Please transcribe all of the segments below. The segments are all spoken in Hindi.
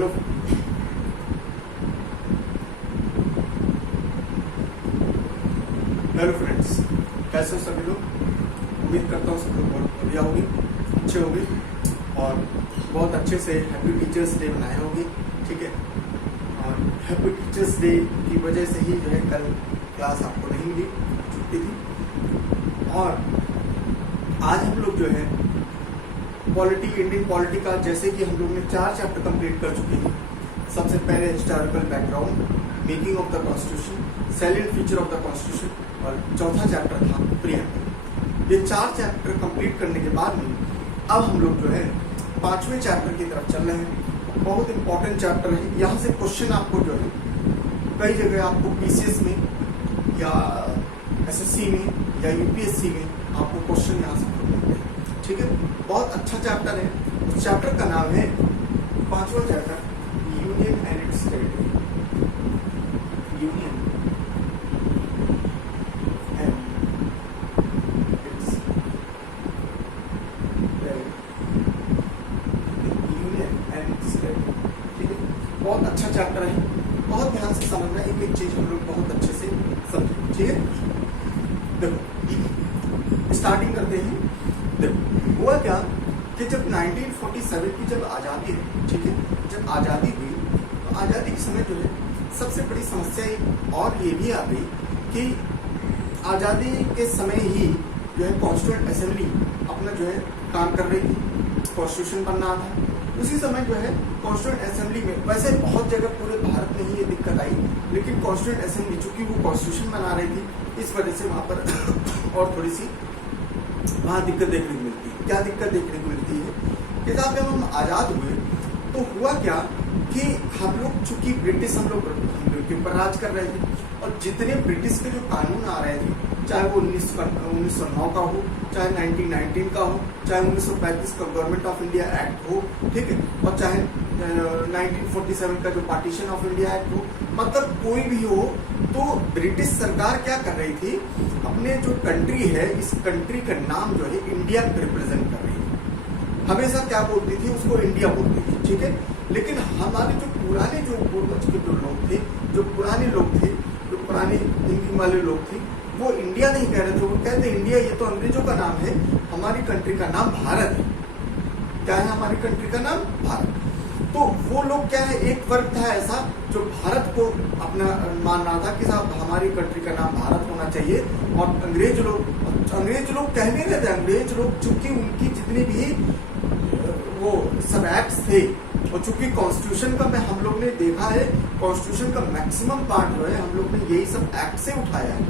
हेलो हेलो फ्रेंड्स, कैसे हो सभी लोग। उम्मीद करता हूँ सब लोग बहुत बढ़िया होगी, अच्छे होंगे और बहुत अच्छे से हैप्पी टीचर्स डे मनाए होंगे। ठीक है, और हैप्पी टीचर्स डे की वजह से ही जो है कल क्लास आपको नहीं मिली, छुट्टी थी। और आज हम लोग जो है पॉलिटी, इंडियन पॉलिटी का, जैसे कि हम लोग ने 4 चैप्टर कंप्लीट कर चुके हैं। सबसे पहले historical background, making of the constitution, salient feature of the constitution, और चौथा चैप्टर था प्रीएम्बल। ये 4 चैप्टर कंप्लीट करने के बाद में अब हम लोग जो है 5वें चैप्टर की तरफ चल रहे हैं। बहुत इंपॉर्टेंट चैप्टर है। यहाँ से क्वेश्चन आपको जो है कई जगह आपको पीसीएस में या एसएससी में या यूपीएससी में आपको क्वेश्चन यहाँ से मिलते हैं। ठीक है, बहुत अच्छा चैप्टर है। उस चैप्टर का नाम है 5वां chapter, union and its territory. Union बहुत अच्छा चैप्टर है, बहुत ध्यान से समझना, एक एक चीज हम लोग बहुत अच्छे से समझें। ठीक है, देखो स्टार्टिंग करते हैं। देखो हुआ क्या कि जब 1947 की जब आजादी है, ठीक है, जब आजादी हुई तो आजादी के समय जो है सबसे बड़ी समस्या एक और ये भी आ गई कि आजादी के समय ही जो है कॉन्स्टिट्यूएंट असेंबली अपना जो है काम कर रही थी, कॉन्स्टिट्यूशन बनना था। उसी समय जो है कॉन्स्टिट्यूएंट असेंबली में, वैसे बहुत जगह पूरे भारत में ही ये दिक्कत आई, लेकिन कॉन्स्टिट्यूएंट असेंबली चूंकि वो कॉन्स्टिट्यूशन बना रही थी, इस वजह से वहां पर और थोड़ी सी वहां दिक्कत देखने को मिलती है। क्या दिक्कत देखने को मिलती है कि साहब जब हम आजाद हुए तो हुआ क्या कि हम लोग चूंकि ब्रिटिश हम लोग के ऊपर राज कर रहे थे, और जितने ब्रिटिश के जो कानून आ रहे थे, चाहे वो 1909 का हो, चाहे 1919 का हो, चाहे 1935 का गवर्नमेंट ऑफ इंडिया एक्ट हो, ठीक है, और चाहे 1947 का जो पार्टीशन ऑफ इंडिया एक्ट हो, मतलब कोई भी हो, तो ब्रिटिश सरकार क्या कर रही थी, अपने जो कंट्री है, इस कंट्री का नाम जो है इंडिया रिप्रेजेंट कर रही थी। हमेशा क्या बोलती थी, उसको इंडिया बोलती थी। ठीक है, लेकिन हमारे जो पुराने जो पूर्वज के जो लोग थे, जो पुराने लोग थे, जो पुराने थिंकिंग वाले लोग थे, वो इंडिया नहीं कह रहे थे, वो कहते इंडिया ये तो अंग्रेजों का नाम है, हमारी कंट्री का नाम भारत है। क्या है हमारी कंट्री का नाम? भारत। तो वो लोग क्या है, एक वर्ग था ऐसा जो भारत को अपना मान रहा था कि साहब हमारी कंट्री का नाम भारत होना चाहिए, और अंग्रेज लोग कह नहीं रहे थे। अंग्रेज लोग चूंकि उनकी जितनी भी वो सब एक्ट्स थे, और चूंकि कॉन्स्टिट्यूशन का हम लोग ने देखा है, कॉन्स्टिट्यूशन का मैक्सिमम पार्ट जो है हम लोग ने यही सब एक्ट से उठाया है,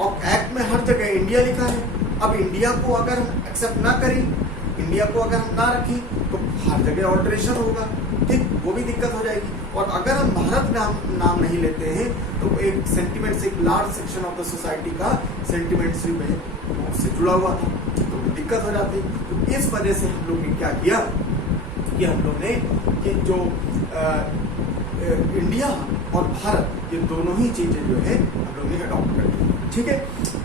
और एक्ट में हर जगह इंडिया लिखा है। अब इंडिया को अगर हम एक्सेप्ट ना करें, इंडिया को अगर हम ना रखें, तो हर जगह ऑल्टरेशन होगा, ठीक, वो भी दिक्कत हो जाएगी। और अगर हम भारत नाम नहीं लेते हैं, तो एक सेंटिमेंट से, एक large section of the society का सेंटिमेंट से जुड़ा हुआ था, तो दिक्कत हो जाती। तो इस वजह से हम लोग ने क्या किया कि हम लोग ने कि जो इंडिया और भारत, ये दोनों ही चीजें जो है हम लोग ने अडॉप्ट कर दी। ठीक है,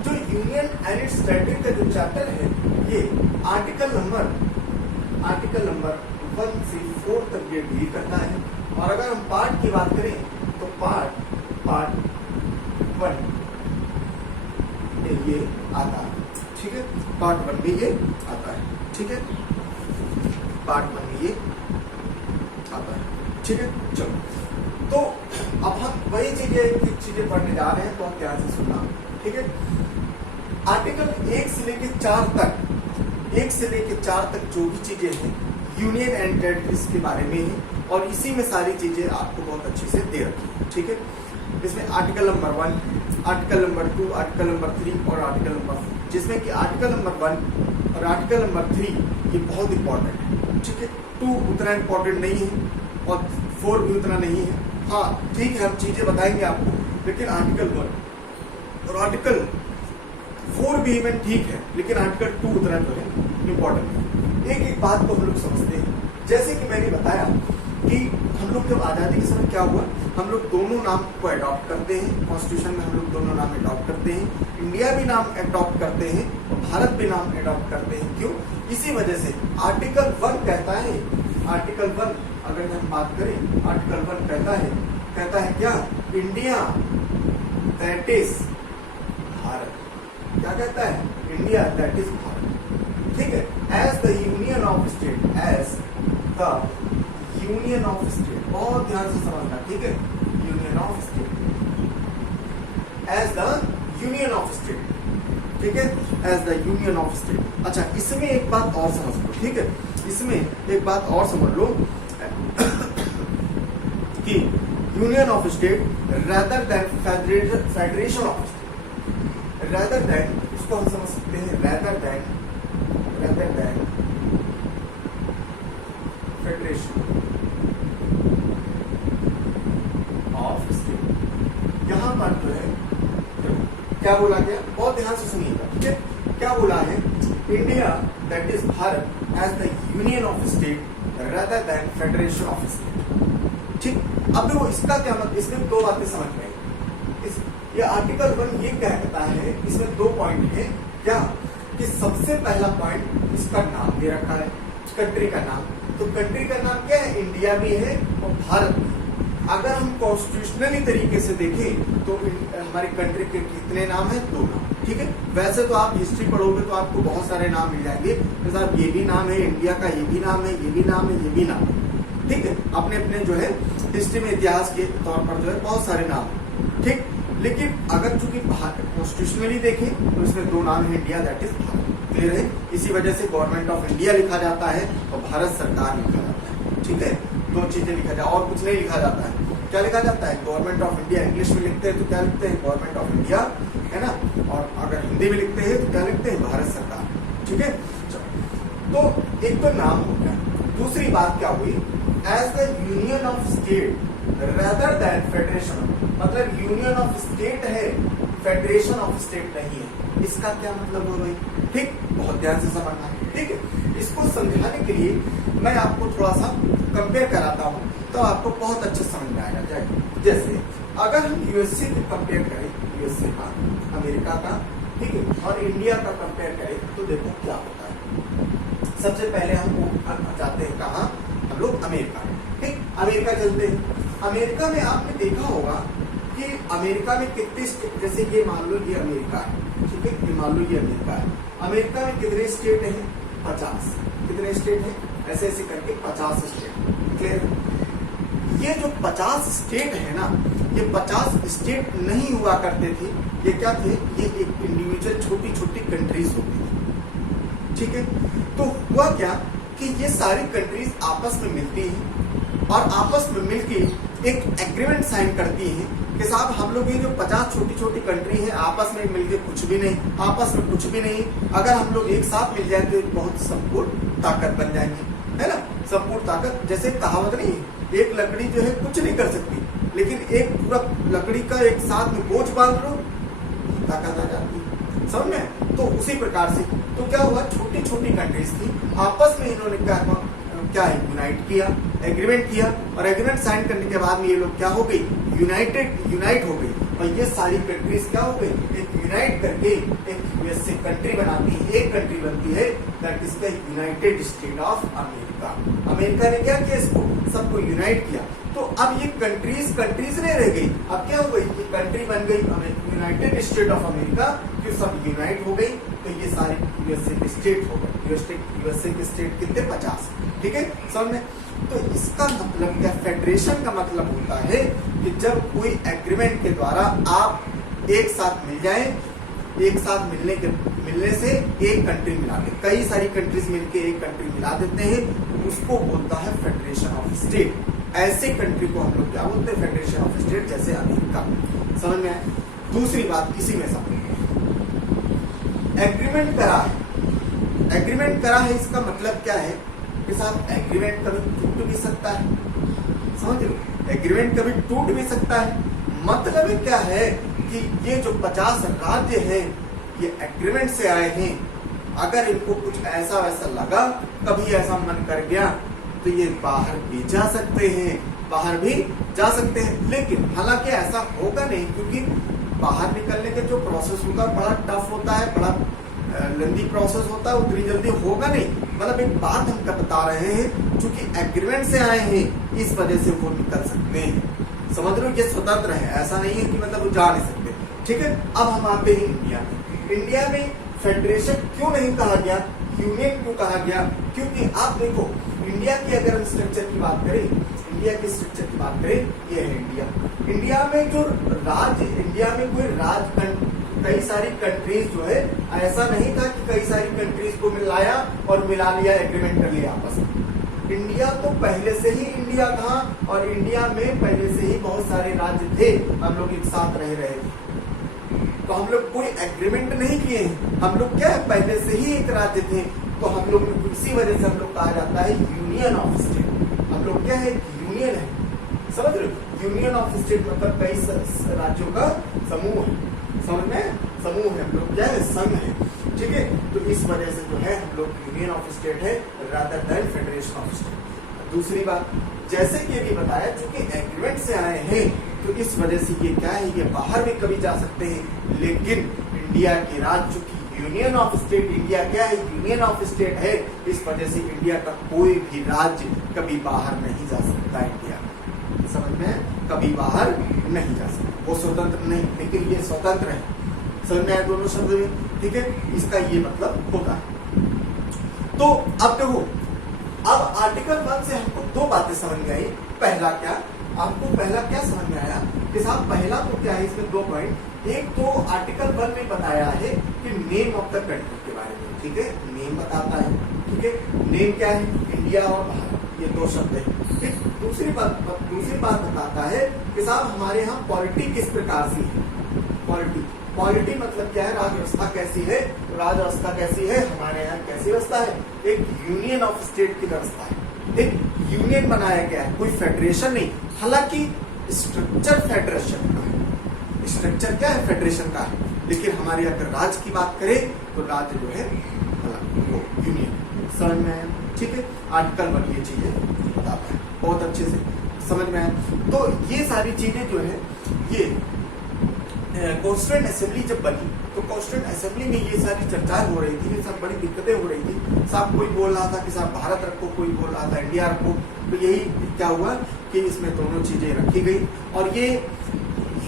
जो यूनियन एंड इट्स टेरिटरी का जो चैप्टर है, ये आर्टिकल नंबर 1 से 4 तक ये डील करता है। और अगर हम पार्ट की बात करें तो पार्ट 1 में ये आता है। ठीक है, पार्ट 1 में ये आता है। ठीक है, पार्ट 1 में ये आता है। ठीक है, चलो, तो अब हम वही चीजें पढ़ने जा रहे हैं, तो आप ध्यान से सुनना। ठीक है, आर्टिकल 1 से लेके 4 तक, 1 से लेके 4 तक जो भी चीजें हैं यूनियन एंड टेरिटरीज के बारे में है, और इसी में सारी चीजें आपको बहुत अच्छे से दे रखी है। ठीक है, इसमें article number 1, article number 2, article number 3 और आर्टिकल नंबर 4, जिसमें कि आर्टिकल नंबर 1 और आर्टिकल नंबर 3 ये बहुत इंपॉर्टेंट है। ठीक है, 2 उतना इंपॉर्टेंट नहीं है और 4 भी उतना नहीं है। हाँ ठीक है, हम चीजें बताएंगे आपको, लेकिन आर्टिकल 1 और आर्टिकल 4 भी इवन ठीक है, लेकिन आर्टिकल 2 उतना जो है इंपॉर्टेंट है। एक एक बात को हम लोग समझते हैं। जैसे कि मैंने बताया कि हम लोग जब आजादी के समय क्या हुआ, हम लोग दोनों नाम को अडॉप्ट करते हैं, कॉन्स्टिट्यूशन में हम लोग दोनों नाम अडॉप्ट करते हैं, इंडिया भी नाम अडॉप्ट करते हैं और भारत भी नाम अडॉप्ट करते हैं। क्यों? इसी वजह से आर्टिकल 1 कहता है, आर्टिकल 1 अगर हम बात करें आर्टिकल 1 कहता है क्या, इंडिया दैट इज भारत। क्या कहता है, इंडिया दैट इज भारत। ठीक है, as the union of state, as the union of state, बहुत ध्यान से समझना, ठीक है, union of state, as the union of state, ठीक है, as the union of state. अच्छा, इसमें एक बात और समझ लो, ठीक है, इसमें एक बात और समझ लो कि union of state rather than federation of state, rather then, इसको हम समझ सकते हैं rather than federation of state. यहां पर जो है क्या बोला गया, बहुत ध्यान से सुनिएगा, ठीक है, क्या बोला है, India that is Bharat as the union of state rather than federation of state. ठीक, अब देखो इसका क्या मतलब, इसमें दो बातें समझ में आई। ये आर्टिकल 1 ये कहता है, इसमें दो पॉइंट है, क्या कि सबसे पहला पॉइंट इसका नाम दे रखा है, कंट्री का नाम, तो कंट्री का नाम क्या है, इंडिया भी है और भारत भी। अगर हम कॉन्स्टिट्यूशनली तरीके से देखें तो हमारी कंट्री के कितने नाम हैं, 2 नाम, ठीक है। वैसे तो आप हिस्ट्री पढ़ोगे तो आपको बहुत सारे नाम मिल जाएंगे, तो साहब ये भी नाम है इंडिया का, ये भी नाम है, ये भी नाम है, ये भी नाम है, ठीक है, अपने अपने जो है हिस्ट्री में इतिहास के तौर पर जो है बहुत सारे नाम है, ठीक। लेकिन अगर चूंकि कॉन्स्टिट्यूशनली देखें तो इसमें 2 नाम है, India that is Bharat, clear है। इसी वजह से गवर्नमेंट ऑफ इंडिया लिखा जाता है और भारत सरकार लिखा जाता है, ठीक है, 2 चीजें लिखा जाए और कुछ नहीं लिखा जाता है। क्या लिखा जाता है, गवर्नमेंट ऑफ इंडिया इंग्लिश में लिखते हैं तो क्या लिखते हैं, गवर्नमेंट ऑफ इंडिया, है ना, और अगर हिंदी में लिखते हैं तो क्या लिखते हैं, भारत सरकार, ठीक है। तो एक तो नाम हो गया, दूसरी बात क्या हुई, as the union of state rather than federation, मतलब यूनियन ऑफ स्टेट है, फेडरेशन ऑफ स्टेट नहीं है। इसका क्या मतलब हो भाई, ठीक, बहुत ध्यान से समझना, ठीक है। इसको समझाने के लिए मैं आपको थोड़ा सा कंपेयर कराता हूँ तो आपको बहुत अच्छे समझ में आएगा। जैसे अगर हम यूएसए को कंपेयर करें, यूएसए का, अमेरिका का, ठीक है, और इंडिया का कंपेयर करें तो देखो क्या होता है। सबसे पहले हम जाते हैं कहाँ, हम लोग अमेरिका, ठीक, अमेरिका चलते हैं। अमेरिका में आपने देखा होगा कि अमेरिका में कितने, जैसे ये मान लो ये अमेरिका है, ठीक है, ये मान लो ये अमेरिका है। अमेरिका में कितने स्टेट हैं, 50, कितने स्टेट हैं, ऐसे ऐसे करके 50 स्टेट, क्लियर। ये जो 50 स्टेट है ना, ये 50 स्टेट नहीं हुआ करते थे, ये क्या थे, ये एक इंडिविजुअल छोटी छोटी कंट्रीज होती थी, ठीक है। तो हुआ क्या कि ये सारी कंट्रीज आपस में मिलती हैं और आपस में मिलकर एक एग्रीमेंट साइन करती हैं कि साहब हम लोग ये जो 50 छोटी छोटी कंट्री है आपस में मिलके कुछ भी नहीं, आपस में कुछ भी नहीं, अगर हम लोग एक साथ मिल जाए तो एक बहुत संपूर्ण ताकत बन जाएंगे, है ना, संपूर्ण ताकत। जैसे कहावत नहीं, एक लकड़ी जो है कुछ नहीं कर सकती, लेकिन एक पूरा लकड़ी का एक साथ में बोझ बांध लो, ताकत आ जाती है, समझ में। तो उसी प्रकार से तो क्या हुआ, छोटी छोटी कंट्रीज थी, आपस में इन्होंने क्या यूनाइट किया, एग्रीमेंट किया, और एग्रीमेंट साइन करने के बाद में ये लोग क्या हो गई, यूनाइट हो गई, और ये सारी कंट्रीज क्या हो गई, एक यूनाइट करके एक यूएसए कंट्री बनाती है, एक कंट्री बनती है, that is the United state of America. America ने क्या किया, इसको सबको यूनाइट किया। तो अब ये कंट्रीज नहीं रह गई, अब क्या हो गई, ये कंट्री बन गई यूनाइटेड स्टेट ऑफ अमेरिका, क्यों सब यूनाइट हो गई, तो ये सारे यूएसए के स्टेट हो गए, यूएसए के स्टेट कितने, 50, ठीक है, समझ में। तो इसका मतलब क्या, फेडरेशन का मतलब होता है कि जब कोई एग्रीमेंट के द्वारा आप एक साथ मिल जाए, एक साथ मिलने से एक कंट्री मिला दे, कई सारी कंट्रीज मिलके एक कंट्री मिला देते हैं, उसको बोलता है फेडरेशन ऑफ स्टेट। ऐसे कंट्री को हम लोग क्या बोलते हैं, फेडरेशन ऑफ स्टेट, जैसे अमेरिका, समझ में आए। दूसरी बात इसी में समझ, एग्रीमेंट करा है, एग्रीमेंट करा है, इसका मतलब क्या है कि साहब एग्रीमेंट कभी टूट भी सकता है, समझ लो, एग्रीमेंट कभी टूट भी सकता है। मतलब क्या है कि ये जो 50 राज्य हैं, ये एग्रीमेंट से आए हैं, अगर इनको कुछ ऐसा वैसा लगा, कभी ऐसा मन कर गया, तो ये बाहर भी जा सकते हैं, लेकिन हालांकि ऐसा होगा नहीं, क्योंकि बाहर निकलने का जो प्रोसेस होगा बड़ा टफ होता है, बड़ा लेंदी प्रोसेस होता है उतनी जल्दी होगा नहीं। मतलब एक बात हम क्या बता रहे हैं, चूंकि एग्रीमेंट से आए हैं इस वजह से वो निकल सकते हैं। समझ रहे हो, ये स्वतंत्र है, ऐसा नहीं है कि मतलब वो जा नहीं सकते। ठीक है, अब हम आते हैं इंडिया में। इंडिया में फेडरेशन क्यों नहीं कहा गया, यूनियन क्यों कहा गया? क्योंकि आप देखो इंडिया की अगर हम स्ट्रक्चर की बात करें, इंडिया की स्ट्रक्चर की बात करें, ये है इंडिया। इंडिया में जो राज्य, इंडिया में कोई राज्य, कई सारी कंट्रीज जो है, ऐसा नहीं था कि कई सारी कंट्रीज को मिलाया और मिला लिया, एग्रीमेंट कर लिया आपस में। इंडिया तो पहले से ही इंडिया था और इंडिया में पहले से ही बहुत सारे राज्य थे, हम लोग एक साथ रह रहे थे। तो हम लोग कोई एग्रीमेंट नहीं किए हैं, हम लोग क्या है पहले से ही एक राज्य थे। तो हम लोग इसी वजह से हम लोग कहा जाता है यूनियन ऑफ स्टेट। हम लोग क्या है, यूनियन है, समझ रहे हो? यूनियन ऑफ स्टेट मतलब कई राज्यों का समूह है, समझ में, समूह है, हम लोग क्या है, संघ है। ठीक है, तो इस वजह से जो है हम लोग यूनियन ऑफ स्टेट है rather than federation of state. दूसरी बात, जैसे कि अभी बताया, चूंकि एग्रीमेंट से आए हैं तो इस वजह से ये क्या है, ये बाहर भी कभी जा सकते हैं। लेकिन इंडिया के राज्य की यूनियन ऑफ स्टेट, इंडिया क्या है, यूनियन ऑफ स्टेट है, इस वजह से इंडिया का कोई भी राज्य कभी बाहर नहीं जा सकता। इंडिया समझ में, कभी बाहर नहीं जा सकता, वो स्वतंत्र नहीं, लेकिन ये स्वतंत्र है। समझ में आया दोनों शब्द में? ठीक है, इसका ये मतलब होता है। तो अब देखो, अब आर्टिकल 1 से हमको दो बातें समझ में आई। पहला क्या, आपको पहला क्या समझ में आया कि साहब पहला तो क्या है, इसमें 2 पॉइंट। एक तो आर्टिकल 1 में बताया है कि नेम ऑफ द कंट्री के बारे में, ठीक है, नेम बताता है। ठीक है, नेम क्या है, इंडिया और भारत, ये 2 शब्द है। ठीक, दूसरी बात बताता है कि साहब हमारे यहाँ पॉलिटी किस प्रकार से है। पॉलिटी मतलब क्या है, राज व्यवस्था कैसी है, राज व्यवस्था कैसी है, हमारे यहाँ कैसी व्यवस्था है, एक यूनियन ऑफ स्टेट की व्यवस्था है। एक यूनियन बनाया गया है, कोई फेडरेशन नहीं। हालांकि स्ट्रक्चर फेडरेशन का है, स्ट्रक्चर क्या है, फेडरेशन का है, लेकिन हमारे अगर राज्य की बात करें तो राज्य जो है वो यूनियन। समझ में आया? ठीक है, आर्टिकल 1 ये चीजें बताता है, बहुत अच्छे से समझ में आया। तो ये सारी चीजें जो है, ये कॉन्स्टिट्यूएंट असेंबली जब बनी तो कॉन्स्टिट्यूएंट असेंबली में ये सारी चर्चाएं हो रही थी, ये सब बड़ी दिक्कतें हो रही थी। साहब कोई बोल रहा था कि साहब भारत रखो, कोई बोल रहा था इंडिया रखो। तो यही क्या हुआ कि इसमें दोनों चीजें रखी गई। और ये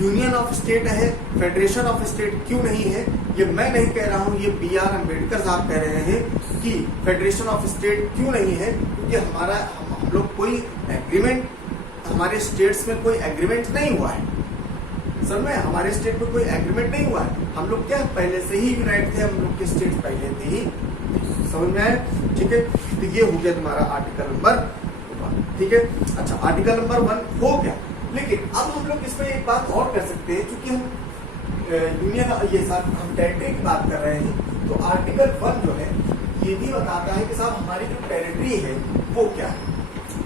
यूनियन ऑफ स्टेट है, फेडरेशन ऑफ स्टेट क्यों नहीं है, ये मैं नहीं कह रहा हूँ, ये B.R. अम्बेडकर साहब कह रहे हैं कि फेडरेशन ऑफ स्टेट क्यों नहीं है, क्योंकि हम लोग कोई एग्रीमेंट, हमारे स्टेट्स में कोई एग्रीमेंट नहीं हुआ है। सर में हमारे स्टेट में कोई एग्रीमेंट नहीं हुआ है, हम लोग क्या पहले से ही यूनाइट थे, हम लोग के स्टेट पहले थे ही। समझ में आया? ठीक है, तो ये हो गया तुम्हारा आर्टिकल नंबर 1। ठीक है, अच्छा आर्टिकल नंबर 1 हो गया। लेकिन अब हम लोग इसमें एक बात और कर सकते हैं, क्योंकि हम यूनियन, ये साथ हम टेरिटरी की बात कर रहे हैं, तो आर्टिकल 1 जो है ये भी बताता है कि साहब हमारी जो टेरिटरी है वो क्या है।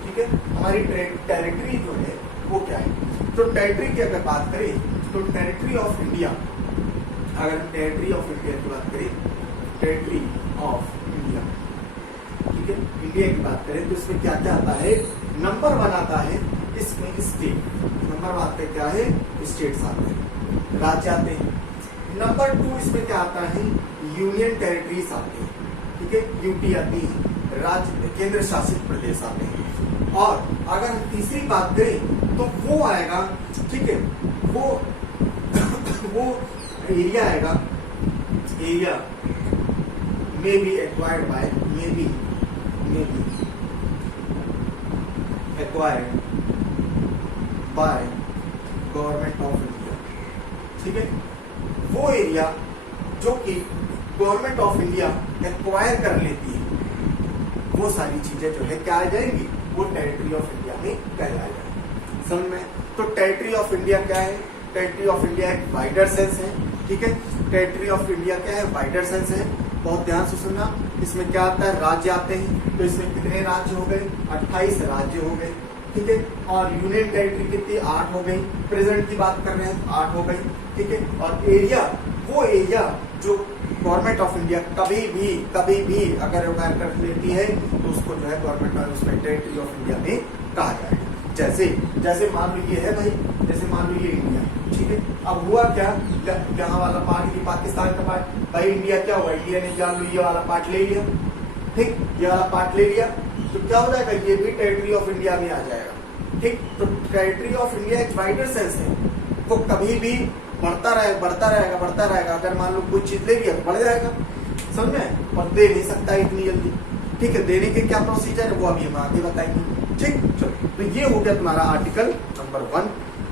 ठीक है, हमारी टेरिटरी जो है वो क्या है। तो टेरिटरी की अगर बात करें तो टेरिटरी ऑफ इंडिया, अगर टेरिटरी ऑफ इंडिया की बात करें, टेरिटरी ऑफ इंडिया, ठीक है, इंडिया की बात करें तो इसमें क्या क्या आता है, नंबर 1 आता है, इसमें स्टेट, नंबर 1 पे क्या है, स्टेट्स आते हैं, राज्य आते हैं। नंबर 2 इसमें क्या आता है, यूनियन टेरिटरीज आते हैं। ठीक है, यूटी आती है, राज्य केंद्र शासित प्रदेश आते हैं। और अगर हम तीसरी बात करें तो वो आएगा, ठीक है, वो एरिया आएगा, area may be acquired by, may be acquired by government of India. ठीक है, वो एरिया जो कि गवर्नमेंट ऑफ इंडिया एक्वायर कर लेती है, वो सारी चीजें जो है क्या आ जाएंगी, वो टेरिटरी ऑफ इंडिया में कहलाया जाएगा। समझ में? तो टेरिटरी ऑफ इंडिया क्या है, टेरिटरी ऑफ इंडिया एक वाइडर सेंस है। ठीक है, टेरिटरी ऑफ इंडिया क्या है, वाइडर सेंस है। बहुत ध्यान से सुनना, इसमें क्या आता है, राज्य आते हैं। तो इसमें कितने राज्य हो गए, 28 राज्य हो गए। ठीक है, और यूनियन टेरिटरी कितनी, 8 हो गई। प्रेजेंट की बात कर रहे हैं, 8 हो गई। ठीक है, और एरिया, वो एरिया जो गवर्नमेंट ऑफ इंडिया कभी भी अगर एक्वायर कर लेती है तो उसको जो है गवर्नमेंट, उसमें टेरिटरी ऑफ इंडिया में कहा जाएगा। जैसे मान लो ये है भाई, जैसे मान लो ये इंडिया, ठीक है। अब हुआ क्या, यहाँ वाला पार्ट, ये पाकिस्तान का पार्ट, भाई इंडिया क्या हुआ, इंडिया ने जान लो ये वाला पार्ट ले लिया, ठीक, ये वाला पार्ट ले लिया, तो क्या हो जाएगा, ये भी टेरिटरी ऑफ इंडिया में आ जाएगा, ठीक। तो टेरिटरी ऑफ इंडिया एक वाइडर सेंस है, वो कभी भी बढ़ता रहेगा। अगर मान लो कोई चीज ले लिया तो बढ़ जाएगा, समझ में, पर दे नहीं सकता इतनी जल्दी, ठीक है। देने के क्या प्रोसीजर है वो अभी हम आगे बताएंगे, ठीक। चलो, तो ये हो गया तुम्हारा आर्टिकल नंबर 1,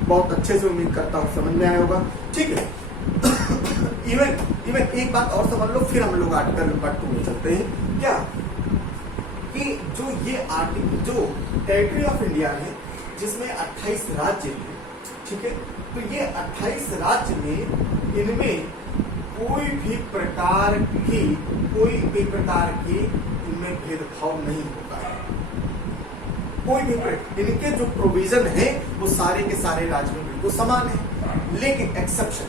बहुत अच्छे से उम्मीद करता हूँ समझ में आया होगा, ठीक है। इवन एक बात और समझ लो, फिर हम लोग आर्टिकल नंबर 2 में चलते हैं। क्या कि जो ये आर्टिकल, जो टेरिटरी ऑफ इंडिया है जिसमें 28 राज्य हैं, ठीक है, तो ये 28 राज्य में इनमें कोई भी प्रकार की इनमें भेदभाव नहीं होता है, कोई भी इनके जो प्रोविजन है वो सारे के सारे राज्य में बिल्कुल समान है। लेकिन एक्सेप्शन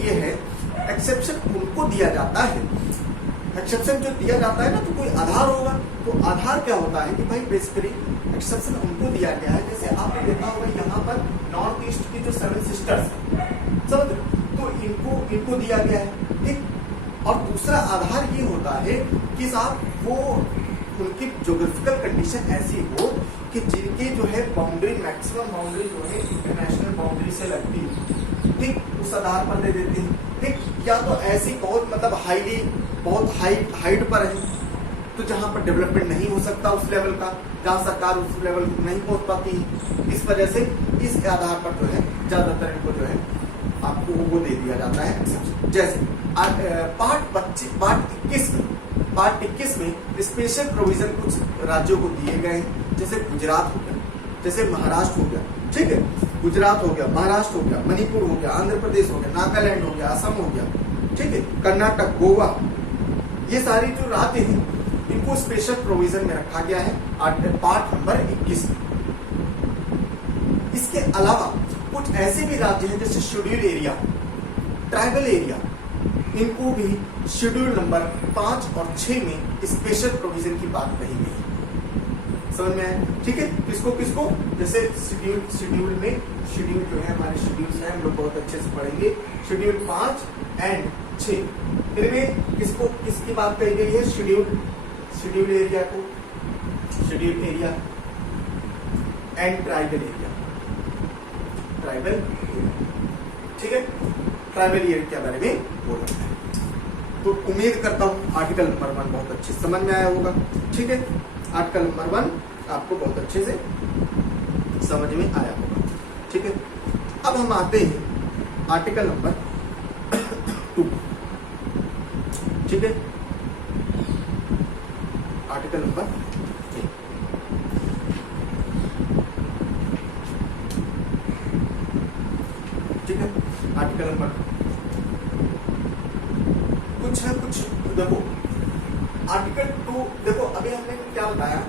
ये है, एक्सेप्शन उनको दिया जाता है, एक्सेप्शन जो दिया जाता है ना, तो कोई आधार होगा, तो आधार क्या होता है कि भाई बेसिकली एक्सेप्शन उनको दिया गया है। जैसे आपने देखा होगा यहाँ पर नॉर्थ ईस्ट की जो 7 सिस्टर्स है, समझ, तो इनको दिया गया है, ठीक। और दूसरा आधार ये होता है कि साहब वो उनकी ज्योग्राफिकल कंडीशन ऐसी हो कि जिनकी जो है बाउंड्री, मैक्सिमम बाउंड्री जो है इंटरनेशनल बाउंड्री से लगती है, ठीक, उस आधार पर दे देते हैं, ठीक। या तो ऐसी बहुत मतलब बहुत हाइट पर है, तो जहां पर डेवलपमेंट नहीं हो सकता उस लेवल का, जहां सरकार उस लेवल नहीं पहुंच पाती, इस वजह से इस आधार पर जो है ज्यादातर इनको जो है आपको वो दे दिया जाता है। जैसे पार्ट 21 में स्पेशल प्रोविजन कुछ राज्यों को दिए गए हैं, जैसे गुजरात हो गया, जैसे महाराष्ट्र हो गया, ठीक है, गुजरात हो गया, महाराष्ट्र हो गया, मणिपुर हो गया, आंध्र प्रदेश हो गया, नागालैंड हो गया, असम हो गया, ठीक है, कर्नाटक, गोवा, ये सारी जो राज्य हैं इनको स्पेशल प्रोविजन में रखा गया है पार्ट नंबर 21 में। इसके अलावा कुछ ऐसे भी राज्य हैं जैसे शेड्यूल एरिया, ट्राइबल एरिया, इनको भी शेड्यूल नंबर 5 और 6 में स्पेशल प्रोविजन की बात कही गई है, समझ में आया, ठीक है। किसको जैसे शेड्यूल जो है हमारे शेड्यूल्स हैं, हम लोग बहुत अच्छे से पढ़ेंगे, शेड्यूल 5 एंड 6, इनमें किसकी बात कही गई है, शेड्यूल एरिया को, schedule area and tribal area, ठीक है, ट्राइबल एरिया के बारे में बोला है। तो उम्मीद करता हूं आर्टिकल नंबर 1 बहुत अच्छे समझ में आया होगा, ठीक है। आर्टिकल नंबर 1 आपको बहुत अच्छे से समझ में आया होगा, ठीक है। अब हम आते हैं आर्टिकल नंबर 2, ठीक है, आर्टिकल नंबर 3, ठीक है। आर्टिकल नंबर कुछ देखो, आर्टिकल 2 देखो, अभी हमने क्या बताया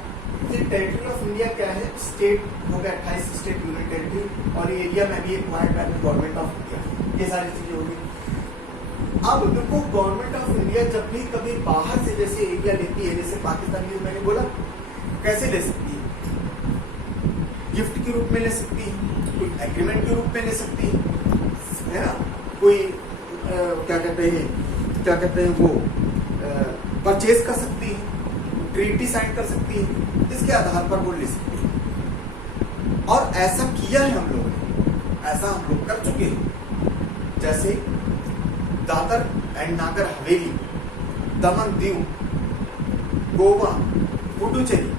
कि टेरिटरी ऑफ इंडिया क्या है, स्टेट हो गया, 28 स्टेट यूनियन टेरिटरी, और एरिया में भी acquired by the government of India, ये सारी चीजें होगी। अब देखो, गवर्नमेंट ऑफ इंडिया जब भी कभी बाहर से जैसे एरिया लेती है, जैसे पाकिस्तान की मैंने बोला, कैसे ले सकती है, गिफ्ट के रूप में ले सकती है, कोई एग्रीमेंट के रूप में ले सकती है ना, कोई क्या कहते हैं वो परचेज कर सकती है, ट्रीटी साइन कर सकती है, इसके आधार पर वो ले सकती है। और ऐसा किया है हम लोगों ने, ऐसा हम लोग कर चुके हैं, जैसे दादर एंड नागर हवेली, दमन दीव, गोवा, पुडुचेरी,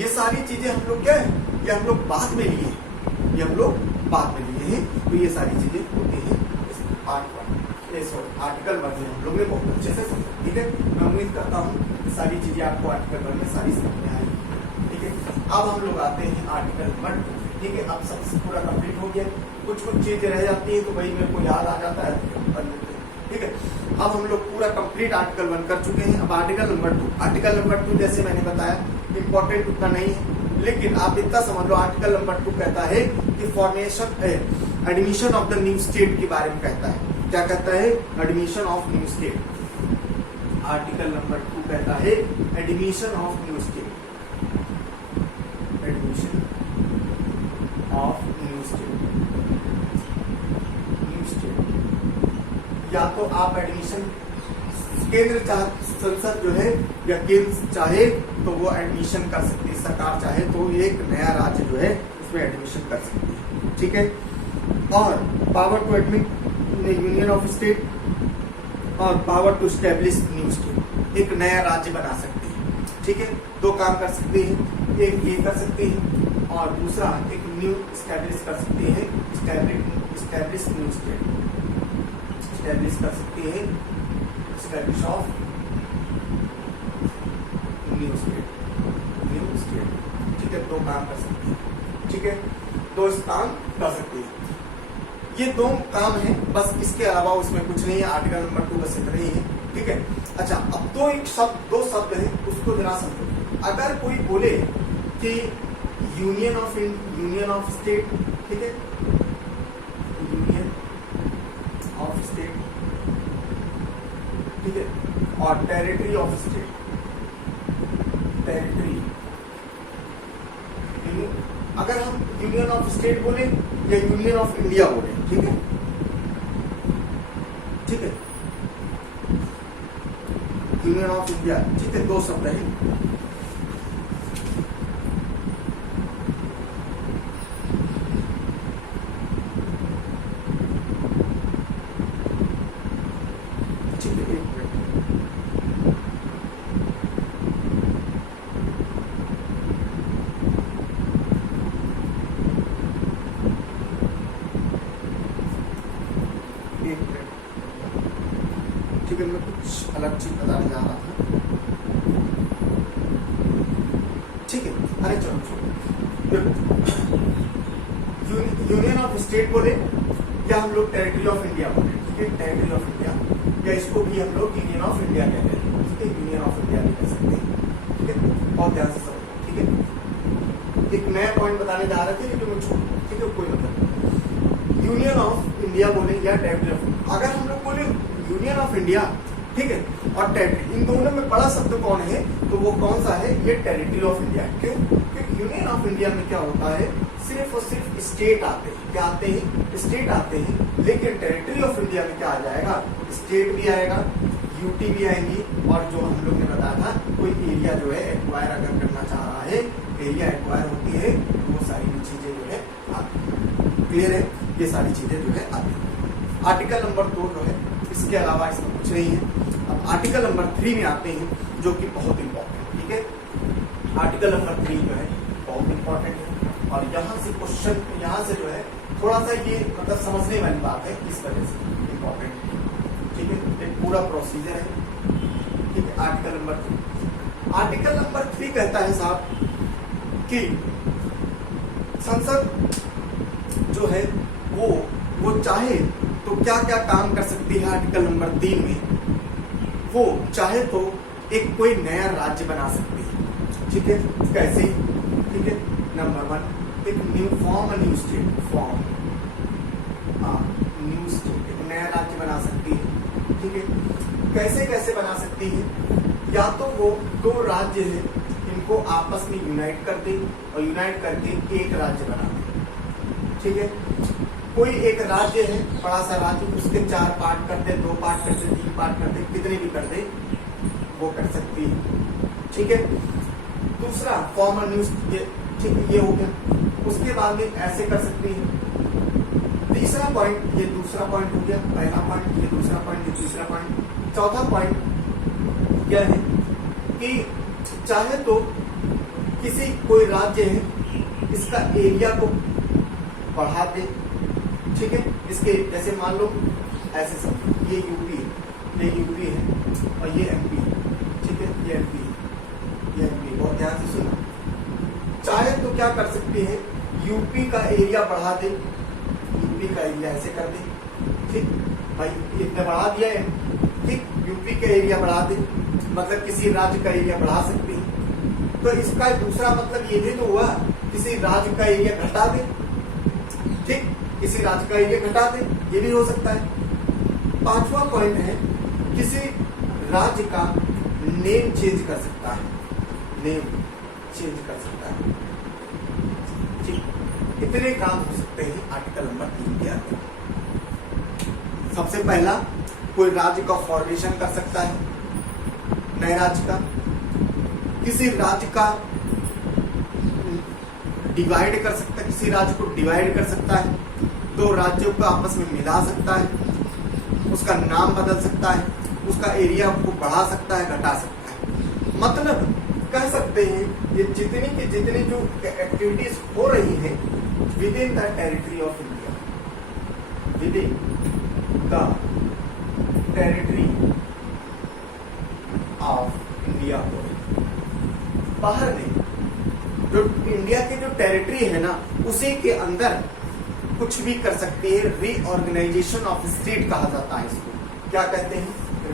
ये सारी चीजें हम लोग क्या है, ये हम लोग बाद में लिए हैं, ये हम लोग बाद में लिए हैं, तो ये सारी चीजें होती हैं आर्टिकल 1 में हम लोग ने बहुत अच्छे से समझा, ठीक है। मैं उम्मीद करता हूँ सारी चीजें आपको आर्टिकल 1 में सारी समझ में आई, ठीक है। अब हम लोग आते हैं आर्टिकल 1, ठीक है। अब सब पूरा कंप्लीट हो गया, कुछ चीजें रह जाती है तो भाई मेरे को याद आ जाता है, ठीक है। अब हम लोग पूरा कंप्लीट आर्टिकल 1 कर चुके हैं। अब आर्टिकल नंबर 2, आर्टिकल नंबर 2 जैसे मैंने बताया इंपॉर्टेंट उतना नहीं है, लेकिन आप इतना समझ लो, आर्टिकल नंबर 2 कहता है कि formation admission of the new state के बारे में कहता है। क्या कहता है, admission of new state. Article number 2 कहता है admission of new state, admission of new state, या तो आप एडमिशन केंद्र संसद जो है या केंद्र चाहे तो वो एडमिशन कर सकती है, सरकार चाहे तो एक नया राज्य जो है उसमें एडमिशन कर सकती है, ठीक है। और power to admit union of state और power to establish new state, एक नया राज्य बना सकती है, ठीक है। दो काम कर सकती है, एक ये कर सकती है और दूसरा एक न्यू स्टैब्लिश कर सकती है, स्टैब्लिश न्यू स्टेट, स्टैब्लिश कर सकती है, स्टैब्लिश ऑफ न्यू स्टेट, ठीक है। दो काम कर सकती है, ठीक है, दो काम कर सकती है। ये दो काम है बस, इसके अलावा उसमें कुछ नहीं है। आर्टिकल नंबर 2 बस इतना ही है, ठीक है। अच्छा, अब दो शब्द है, उसको जरा समझो। अगर कोई बोले कि यूनियन ऑफ स्टेट, ठीक है, यूनियन ऑफ स्टेट, ठीक है, और टेरिटरी ऑफ स्टेट, टेरिटरी, अगर हम यूनियन ऑफ स्टेट बोले या यूनियन ऑफ इंडिया बोले, ठीक है, ठीक है, यूनियन ऑफ इंडिया, ठीक है, दो शब्द है। ठीक है, एक मिनट, ठीक है, मैं कुछ अलग चीज बताने जा रहा था, ठीक है। अरे चलो यूनियन ऑफ स्टेट बोले या हम लोग टेरिटरी ऑफ इंडिया बोले, ठीक है, टेरिटरी ऑफ इंडिया, या इसको भी हम लोग यूनियन ऑफ इंडिया कहते हैं, ठीक है, यूनियन ऑफ इंडिया भी कह सकते हैं, ठीक है। और ध्यान से समझो, ठीक है, एक नया पॉइंट बताने जा रहे थे लेकिन मैं छोड़, ठीक है, कोई मतलब यूनियन ऑफ इंडिया बोले या टेरिटरी ऑफ, अगर हम लोग बोले यूनियन ऑफ इंडिया, ठीक है, और टेरिटरी, इन दोनों में बड़ा शब्द कौन है तो वो कौन सा है, ये टेरिटरी ऑफ इंडिया। क्यों? क्योंकि यूनियन ऑफ इंडिया में क्या होता है, सिर्फ और सिर्फ स्टेट आते हैं, क्या आते हैं, स्टेट आते हैं। लेकिन टेरिटरी ऑफ इंडिया में क्या आ जाएगा, स्टेट भी आएगा, यूटी भी आएंगी, और जो हम लोग ने बताया था कोई एरिया जो है एक्वायर अगर करना चाह रहा है, एरिया एक्वायर होती है, वो सारी चीजें जो है आती है। क्लियर है, ये सारी चीजें जो है आती है। आर्टिकल नंबर 2 जो है, इसके अलावा इसमें कुछ नहीं है। अब आर्टिकल नंबर 3 में आते हैं, जो कि बहुत इंपॉर्टेंट, ठीक है। आर्टिकल नंबर 3 जो है बहुत इंपॉर्टेंट है, और यहाँ से क्वेश्चन, यहाँ से जो है थोड़ा सा ये मतलब समझने वाली बात है, इस वजह से इंपॉर्टेंट है, ठीक है। एक पूरा प्रोसीजर है, ठीक है। आर्टिकल नंबर 3, आर्टिकल नंबर 3 कहता है साहब कि संसद जो है वो चाहे तो क्या क्या काम कर सकती है। आर्टिकल नंबर 3 में वो चाहे तो एक कोई नया राज्य बना सकती है, ठीक है। कैसे, ठीक है, नंबर 1 एक न्यू स्टेट, न्यू स्टेट, एक नया राज्य बना सकती है, ठीक है। कैसे कैसे बना सकती है, या तो वो दो राज्य है इनको आपस में यूनाइट कर दे और यूनाइट करके एक राज्य बना दे, ठीक है। कोई एक राज्य है, बड़ा सा राज्य, उसके 4 पार्ट कर दे, 2 पार्ट कर दे, 3 पार्ट कर दे, कितने भी कर दे, वो कर सकती है, ठीक है। दूसरा कॉमन न्यूज, ठीक है, ये हो गया। उसके बाद में ऐसे कर सकती है। तीसरा पॉइंट, ये दूसरा पॉइंट हो गया, पहला पॉइंट, ये दूसरा पॉइंट, ये तीसरा पॉइंट। चौथा पॉइंट क्या है कि चाहे तो किसी कोई राज्य है, इसका एरिया को बढ़ा दे, ठीक है। इसके जैसे मान लो ऐसे समझो, ये यूपी है, ये यूपी है और ये एमपी है, ठीक है, ये एमपी है, ये एमपी। बहुत ध्यान से सुनो, चाहे तो क्या कर सकती है, यूपी का एरिया बढ़ा दे, यूपी का एरिया ऐसे कर दे, ठीक भाई, इतने बढ़ा दिया है, ठीक, यूपी का एरिया बढ़ा दे, मतलब किसी राज्य का एरिया बढ़ा सकती है। तो इसका दूसरा मतलब ये भी तो हुआ, किसी राज्य का एरिया घटा दे, ठीक, किसी राज्य का एरिया घटा दे, ये भी हो सकता है। 5वां पॉइंट है, किसी राज्य का नेम चेंज कर सकता है, नेम चेंज कर सकता है, ठीक। इतने काम हो सकते हैं आर्टिकल नंबर 3 के अंदर। सबसे पहला कोई राज्य का फॉर्मेशन कर सकता है, नए राज्य का, किसी राज्य का डिवाइड कर सकता है, किसी राज्य को डिवाइड कर सकता है, दो राज्यों को आपस में मिला सकता है, उसका नाम बदल सकता है, उसका एरिया को बढ़ा सकता है, घटा सकता है। मतलब कह सकते हैं ये जितनी जो एक्टिविटीज हो रही है with in the territory of India, with in the territory of India, बाहर नहीं, जो इंडिया की जो टेरिटरी है ना उसी के अंदर कुछ भी कर सकती है। रीऑर्गेनाइजेशन ऑफ स्टेट कहा जाता है इसको। क्या कहते हैं?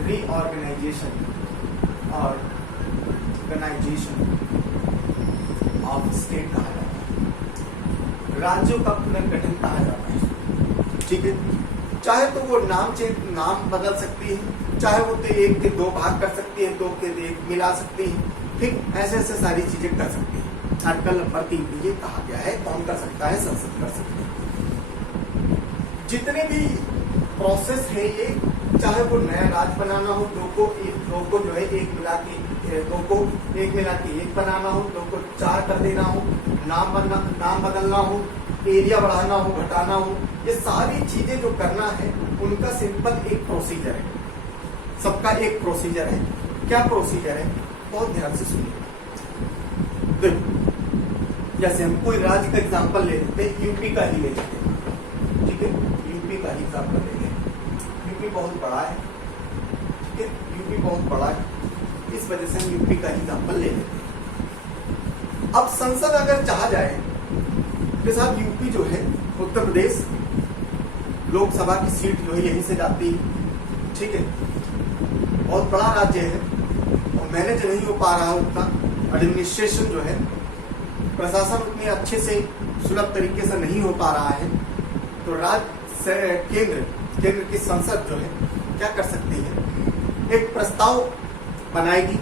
रीऑर्गेनाइजेशन ऑफ स्टेट कहा जाता है, राज्यों का पुनर्गठन कहा जाता है। ठीक है, चाहे तो वो नाम बदल सकती है, चाहे वो तो एक के दो भाग कर सकती है, दो के एक मिला सकती है, ठीक, ऐसे सारी चीजें कर सकती है। आर्टिकल नंबर 3 में ये कहा गया है कौन कर सकता है, संसद कर सकती है। जितने भी प्रोसेस है ये, चाहे वो नया राज्य बनाना हो, दो को जो है एक मिला के एक बनाना हो, दो को चार कर देना हो, नाम बदलना हो, एरिया बढ़ाना हो, घटाना हो, ये सारी चीजें जो करना है उनका सिंपल एक प्रोसीजर है, सबका एक प्रोसीजर है। क्या प्रोसीजर है? बहुत ध्यान से सुनिए। देखो, जैसे हम कोई राज्य का एग्जांपल ले लेते हैं, यूपी का ही ले लेते हैं, ठीक है, यूपी का ही एग्जांपल ले लें। यूपी बहुत बड़ा है, ठीक है, यूपी बहुत बड़ा है, इस वजह से हम यूपी का ही एग्जांपल ले लेते हैं। अब संसद अगर चाहा जाए के साथ यूपी जो है, उत्तर प्रदेश, लोकसभा की सीट जो है यहीं से जाती है, ठीक है, बहुत बड़ा राज्य है और मैनेज नहीं हो पा रहा उतना, एडमिनिस्ट्रेशन जो है, प्रशासन उतने अच्छे से सुलभ तरीके से नहीं हो पा रहा है, तो केंद्र की संसद जो है क्या कर सकती है, एक प्रस्ताव बनाएगी